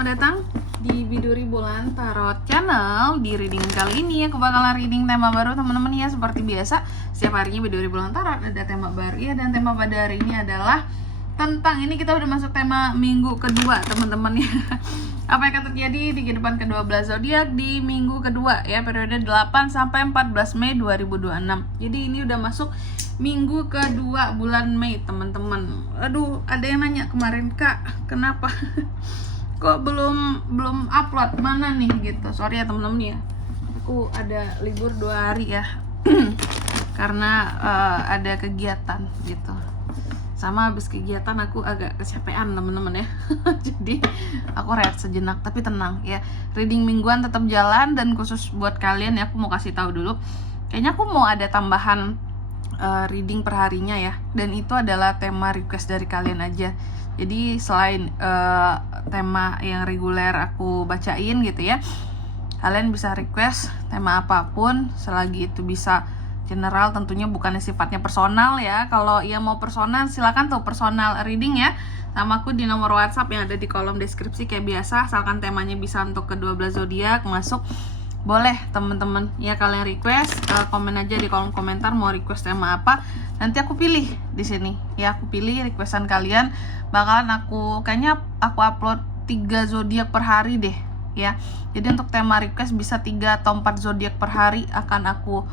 selamat datang di Biduri Bulan Tarot Channel. Di reading kali ini aku bakalan reading tema baru teman-teman ya. Seperti biasa, setiap harinya Biduri Bulan Tarot ada tema baru ya. Dan tema pada hari ini adalah tentang, ini kita udah masuk tema minggu kedua teman-teman ya. Apa yang akan terjadi di kehidupan ke-12 zodiak di minggu kedua ya, periode 8 sampai 14 Mei 2026. Jadi ini udah masuk minggu kedua bulan Mei teman-teman. Aduh, ada yang nanya kemarin, Kak, kenapa kok belum upload, mana nih gitu. Sorry ya teman-teman ya, aku ada libur 2 hari ya karena ada kegiatan gitu. Sama habis kegiatan aku agak kecapean teman-teman ya. Jadi aku rehat sejenak, tapi tenang ya. Reading mingguan tetap jalan, dan khusus buat kalian ya, aku mau kasih tahu dulu. Kayaknya aku mau ada tambahan reading perharinya ya, dan itu adalah tema request dari kalian aja. Jadi selain tema yang reguler aku bacain gitu ya, kalian bisa request tema apapun selagi itu bisa general, tentunya bukannya sifatnya personal ya. Kalau yang mau personal silakan tuh personal reading ya sama aku di nomor WhatsApp yang ada di kolom deskripsi kayak biasa. Asalkan temanya bisa untuk ke-12 zodiak masuk, boleh teman-teman ya. Kalian request, komen aja di kolom komentar mau request tema apa, nanti aku pilih di sini ya. Aku pilih requestan kalian, bakalan kayaknya aku upload 3 zodiak per hari deh ya. Jadi untuk tema request bisa 3 atau 4 zodiak per hari akan aku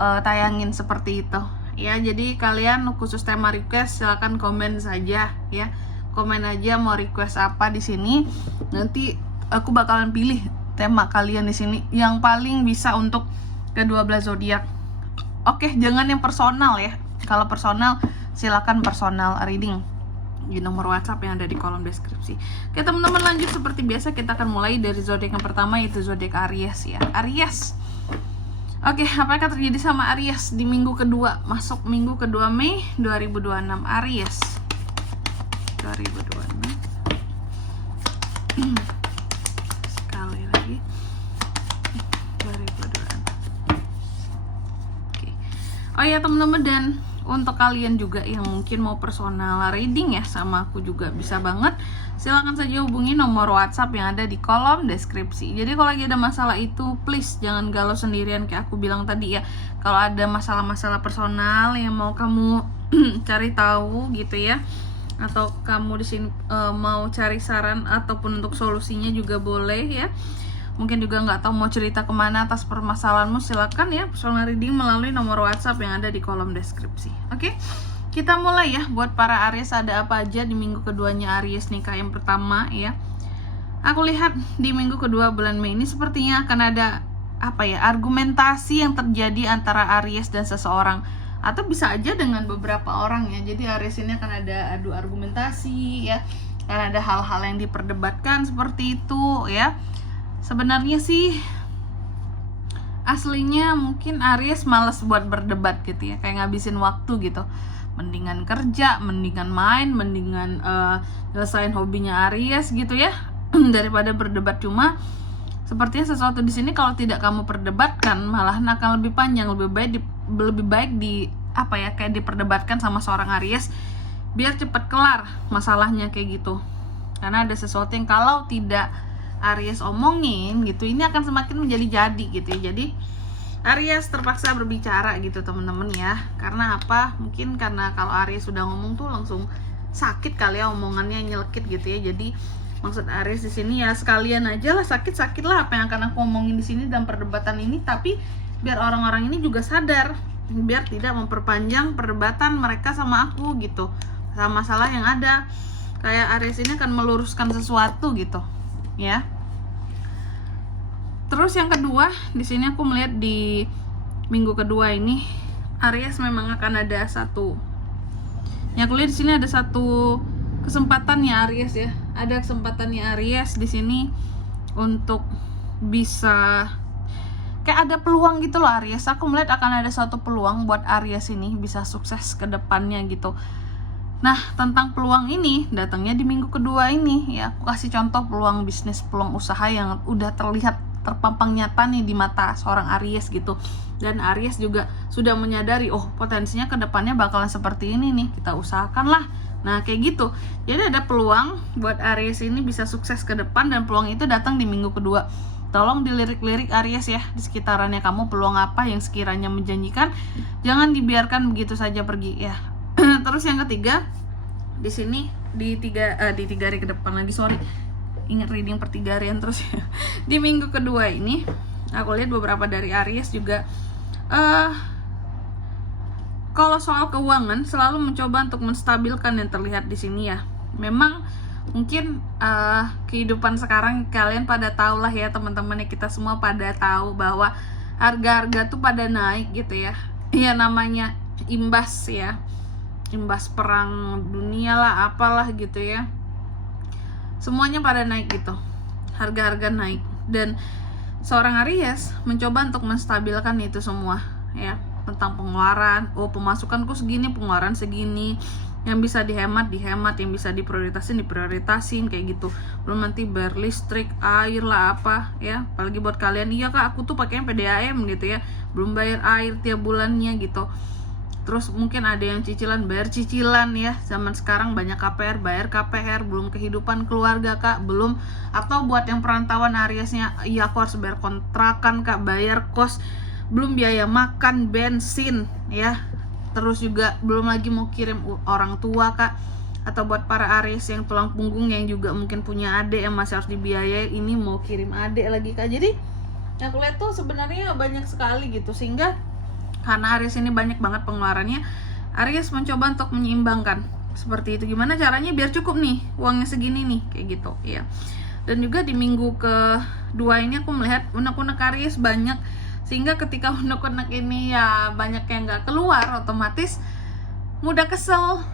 tayangin seperti itu ya. Jadi kalian khusus tema request silakan komen saja ya. Komen aja mau request apa di sini, nanti aku bakalan pilih tema kalian di sini yang paling bisa untuk ke-12 zodiak. Oke, jangan yang personal ya. Kalau personal silakan personal reading di nomor WhatsApp yang ada di kolom deskripsi. Oke teman-teman, lanjut seperti biasa kita akan mulai dari zodiak yang pertama, yaitu zodiak Aries ya. Aries. Oke, apa yang akan terjadi sama Aries di minggu kedua, masuk minggu kedua Mei 2026. Aries 2026 sekali lagi 2026. Oke. Oh ya teman-teman, dan untuk kalian juga yang mungkin mau personal reading ya sama aku juga bisa banget. Silakan saja hubungi nomor WhatsApp yang ada di kolom deskripsi. Jadi kalau lagi ada masalah itu, please jangan galau sendirian kayak aku bilang tadi ya. Kalau ada masalah-masalah personal yang mau kamu cari tahu gitu ya, atau kamu di sini mau cari saran ataupun untuk solusinya juga boleh ya. Mungkin juga nggak tahu mau cerita kemana atas permasalahanmu, silakan ya personal reading melalui nomor WhatsApp yang ada di kolom deskripsi. Oke, kita mulai ya. Buat para Aries, ada apa aja di minggu keduanya Aries nih Kak? Yang pertama ya, aku lihat di minggu kedua bulan Mei ini sepertinya akan ada argumentasi yang terjadi antara Aries dan seseorang, atau bisa aja dengan beberapa orang ya. Jadi Aries ini akan ada adu argumentasi ya, akan ada hal-hal yang diperdebatkan seperti itu ya. Sebenarnya sih aslinya mungkin Aries malas buat berdebat gitu ya, kayak ngabisin waktu gitu. Mendingan kerja, mendingan main, mendingan nyelesain hobinya Aries gitu ya daripada berdebat. Cuma sepertinya sesuatu di sini kalau tidak kamu perdebatkan malah akan lebih panjang, lebih baik kayak diperdebatkan sama seorang Aries biar cepat kelar masalahnya kayak gitu. Karena ada sesuatu yang kalau tidak Aries omongin gitu, ini akan semakin menjadi-jadi gitu ya. Jadi Aries terpaksa berbicara gitu teman-teman ya. Karena apa? Mungkin karena kalau Aries sudah ngomong tuh langsung sakit kali ya, omongannya nyelekit gitu ya. Jadi maksud Aries di sini ya sekalian aja lah, sakit-sakit lah apa yang akan aku omongin di sini dalam perdebatan ini, tapi biar orang-orang ini juga sadar, biar tidak memperpanjang perdebatan mereka sama aku gitu, sama masalah yang ada. Kayak Aries ini akan meluruskan sesuatu gitu ya. Terus yang kedua, di sini aku melihat di minggu kedua ini Aries memang akan ada satu. Yang aku lihat di sini ada satu kesempatannya Aries ya. Ada kesempatannya Aries di sini untuk bisa kayak ada peluang gitu loh Aries. Aku melihat akan ada satu peluang buat Aries ini bisa sukses ke depannya gitu. Nah, tentang peluang ini datangnya di minggu kedua ini ya. Aku kasih contoh peluang bisnis, peluang usaha yang udah terlihat terpampang nyata nih di mata seorang Aries gitu. Dan Aries juga sudah menyadari, oh potensinya ke depannya bakalan seperti ini nih, kita usahakan lah. Nah kayak gitu. Jadi ada peluang buat Aries ini bisa sukses ke depan, dan peluang itu datang di minggu kedua. Tolong dilirik-lirik Aries ya, di sekitarannya kamu peluang apa yang sekiranya menjanjikan, jangan dibiarkan begitu saja pergi ya. Terus yang ketiga, di sini di tiga hari ke depan lagi, sorry, ingat reading per 3 harian terus ya. Di minggu kedua ini aku lihat beberapa dari Aries juga kalau soal keuangan selalu mencoba untuk menstabilkan yang terlihat di sini ya. Memang mungkin kehidupan sekarang kalian pada tahu lah ya teman-teman ya, kita semua pada tahu bahwa harga-harga tuh pada naik gitu ya. Ya namanya imbas ya, imbas perang dunia lah apalah gitu ya, semuanya pada naik gitu, harga-harga naik. Dan seorang Aries mencoba untuk menstabilkan itu semua ya, tentang pengeluaran, oh pemasukanku segini, pengeluaran segini, yang bisa dihemat, yang bisa diprioritasin, kayak gitu. Belum nanti bayar listrik, air lah apa ya, apalagi buat kalian, iya kak aku tuh pakainya PDAM gitu ya, belum bayar air tiap bulannya gitu. Terus mungkin ada yang cicilan, bayar cicilan ya, zaman sekarang banyak KPR, bayar KPR, belum kehidupan keluarga kak, belum. Atau buat yang perantauan Ariesnya, iya aku harus bayar kontrakan kak, bayar kos, belum biaya makan, bensin ya. Terus juga belum lagi mau kirim orang tua kak. Atau buat para Aries yang tulang punggung yang juga mungkin punya adik yang masih harus dibiayai, ini mau kirim adik lagi kak. Jadi aku lihat tuh sebenarnya banyak sekali gitu, sehingga karena Aries ini banyak banget pengeluarannya, Aries mencoba untuk menyeimbangkan seperti itu. Gimana caranya biar cukup nih uangnya segini nih, kayak gitu ya. Dan juga di minggu kedua ini aku melihat unek-unek Aries banyak, sehingga ketika unek-unek ini ya banyak yang nggak keluar, otomatis mudah kesel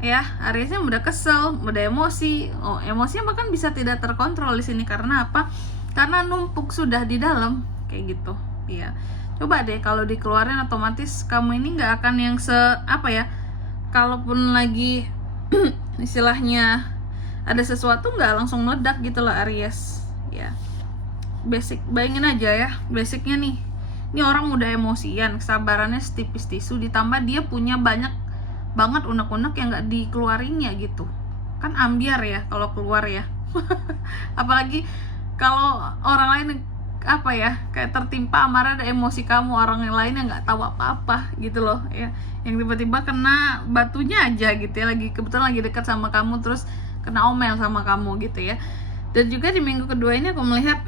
ya. Ariesnya mudah kesel, mudah emosi. Oh, emosinya bahkan bisa tidak terkontrol di sini. Karena apa? Karena numpuk sudah di dalam kayak gitu ya. Coba deh kalau dikeluarin, otomatis kamu ini nggak akan yang kalaupun lagi istilahnya ada sesuatu nggak langsung meledak gitu loh Aries ya. Basic, bayangin aja ya, basicnya nih, ini orang mudah emosian, kesabarannya setipis tisu, ditambah dia punya banyak banget unek-unek yang nggak dikeluarinnya gitu kan, ambiar ya kalau keluar ya. Apalagi kalau orang lain kayak tertimpa amarah, ada emosi kamu, orang yang lain yang nggak tahu apa-apa gitu loh ya, yang tiba-tiba kena batunya aja gitu ya, kebetulan lagi dekat sama kamu, terus kena omel sama kamu gitu ya. Dan juga di minggu kedua ini aku melihat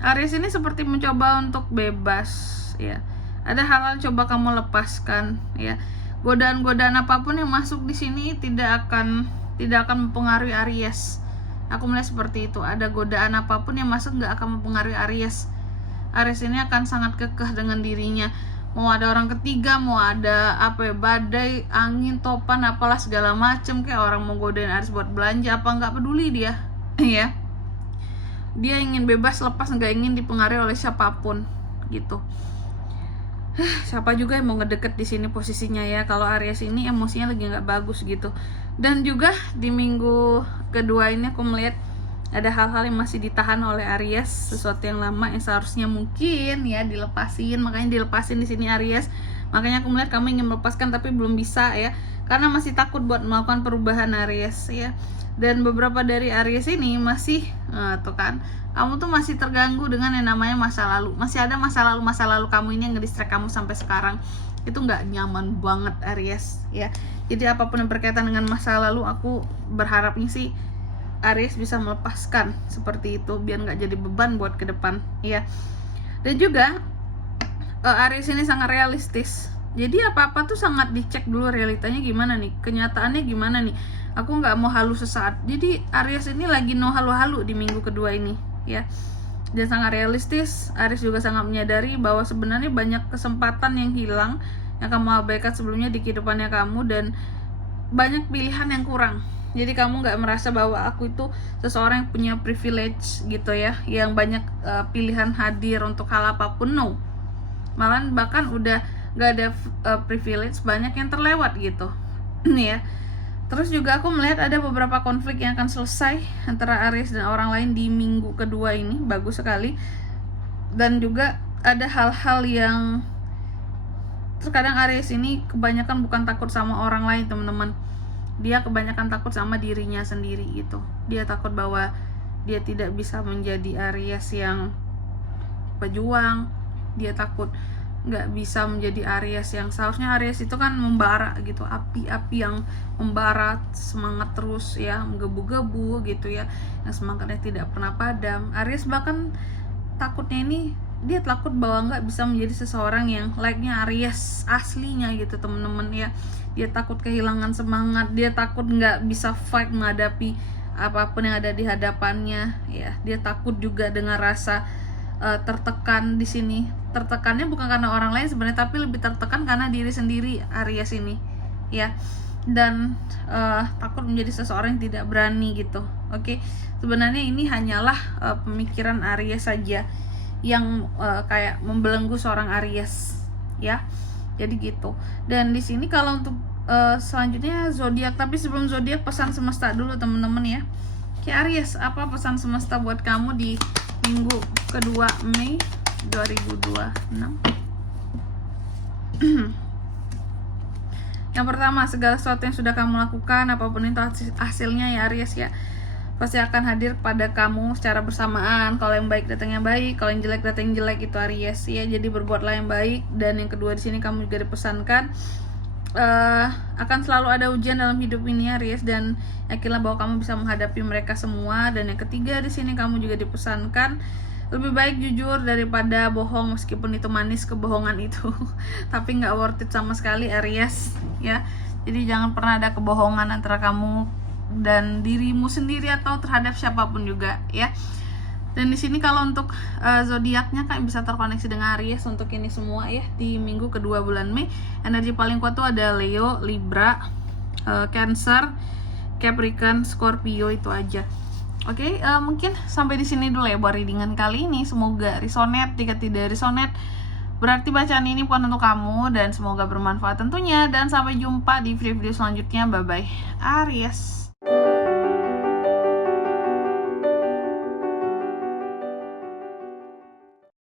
Aries ini seperti mencoba untuk bebas ya. Ada hal-hal coba kamu lepaskan ya. Godaan-godaan apapun yang masuk di sini tidak akan mempengaruhi Aries. Aku melihat seperti itu. Ada godaan apapun yang masuk nggak akan mempengaruhi Aries. Aries ini akan sangat kekeh dengan dirinya. Mau ada orang ketiga, mau ada badai, angin, topan, apalah segala macem, kayak orang mau godain Aries buat belanja apa, nggak peduli dia ya. Dia ingin bebas, lepas, nggak ingin dipengaruhi oleh siapapun gitu. Siapa juga yang mau ngedeket di sini posisinya ya, kalau Aries ini emosinya lagi nggak bagus gitu. Dan juga di minggu kedua ini aku melihat ada hal-hal yang masih ditahan oleh Aries, sesuatu yang lama yang seharusnya mungkin ya dilepasin, makanya dilepasin di sini Aries. Makanya aku melihat kamu ingin melepaskan tapi belum bisa ya, karena masih takut buat melakukan perubahan Aries ya. Dan beberapa dari Aries ini masih tuh kan, kamu tuh masih terganggu dengan yang namanya masa lalu. Masih ada masa lalu kamu ini yang ngedistract kamu sampai sekarang. Itu nggak nyaman banget Aries ya. Jadi apapun yang berkaitan dengan masa lalu, aku berharapnya sih Aries bisa melepaskan seperti itu, biar nggak jadi beban buat ke depan ya. Dan juga Aries ini sangat realistis. Jadi apa-apa tuh sangat dicek dulu realitanya gimana nih, kenyataannya gimana nih. Aku nggak mau halu sesaat. Jadi Aries ini lagi no halu-halu di minggu kedua ini ya. Dan sangat realistis. Aries juga sangat menyadari bahwa sebenarnya banyak kesempatan yang hilang, yang kamu abaikan sebelumnya di kehidupannya kamu, dan banyak pilihan yang kurang. Jadi kamu nggak merasa bahwa aku itu seseorang yang punya privilege gitu ya, yang banyak pilihan hadir untuk hal apapun. No, malah bahkan udah nggak ada privilege, banyak yang terlewat gitu nih ya. Terus juga aku melihat ada beberapa konflik yang akan selesai antara Aries dan orang lain di minggu kedua ini, bagus sekali. Dan juga ada hal-hal yang terkadang Aries ini kebanyakan bukan takut sama orang lain, teman-teman. Dia kebanyakan takut sama dirinya sendiri gitu. Dia takut bahwa dia tidak bisa menjadi Aries yang pejuang. Dia takut nggak bisa menjadi Aries yang seharusnya Aries itu kan membara gitu, api-api yang membara, semangat terus ya, menggebu-gebu gitu ya, yang semangatnya tidak pernah padam. Aries bahkan takutnya ini, dia takut bahwa nggak bisa menjadi seseorang yang like-nya Aries aslinya gitu, temen-temen ya. Dia takut kehilangan semangat, dia takut nggak bisa fight menghadapi apapun yang ada di hadapannya ya. Dia takut juga dengan rasa tertekan di sini. Tertekannya bukan karena orang lain sebenarnya, tapi lebih tertekan karena diri sendiri Aries ini ya. Dan takut menjadi seseorang yang tidak berani gitu. Oke. Sebenarnya ini hanyalah pemikiran Aries saja yang kayak membelenggu seorang Aries ya. Jadi gitu. Dan di sini kalau untuk selanjutnya zodiak, tapi sebelum zodiak pesan semesta dulu teman-teman ya. Oke, Aries, apa pesan semesta buat kamu di minggu kedua Mei 2026? Yang pertama, segala sesuatu yang sudah kamu lakukan, apapun itu hasilnya ya Aries ya, pasti akan hadir pada kamu secara bersamaan. Kalau yang baik datang yang baik, kalau yang jelek datang yang jelek, itu Aries ya. Jadi berbuatlah yang baik. Dan yang kedua di sini kamu juga dipesankan akan selalu ada ujian dalam hidup ini Aries, dan yakinlah bahwa kamu bisa menghadapi mereka semua. Dan yang ketiga di sini kamu juga dipesankan lebih baik jujur daripada bohong, meskipun itu manis kebohongan itu tapi nggak worth it sama sekali Aries ya. Jadi jangan pernah ada kebohongan antara kamu dan dirimu sendiri atau terhadap siapapun juga ya. Dan di sini kalau untuk zodiaknya kan bisa terkoneksi dengan Aries untuk ini semua ya di minggu kedua bulan Mei. Energi paling kuat tuh ada Leo, Libra, Cancer, Capricorn, Scorpio, itu aja. Oke, mungkin sampai di sini dulu ya buat readingan kali ini. Semoga resonate. Jika tidak resonate, berarti bacaan ini bukan untuk kamu, dan semoga bermanfaat tentunya. Dan sampai jumpa di video-video selanjutnya. Bye bye Aries.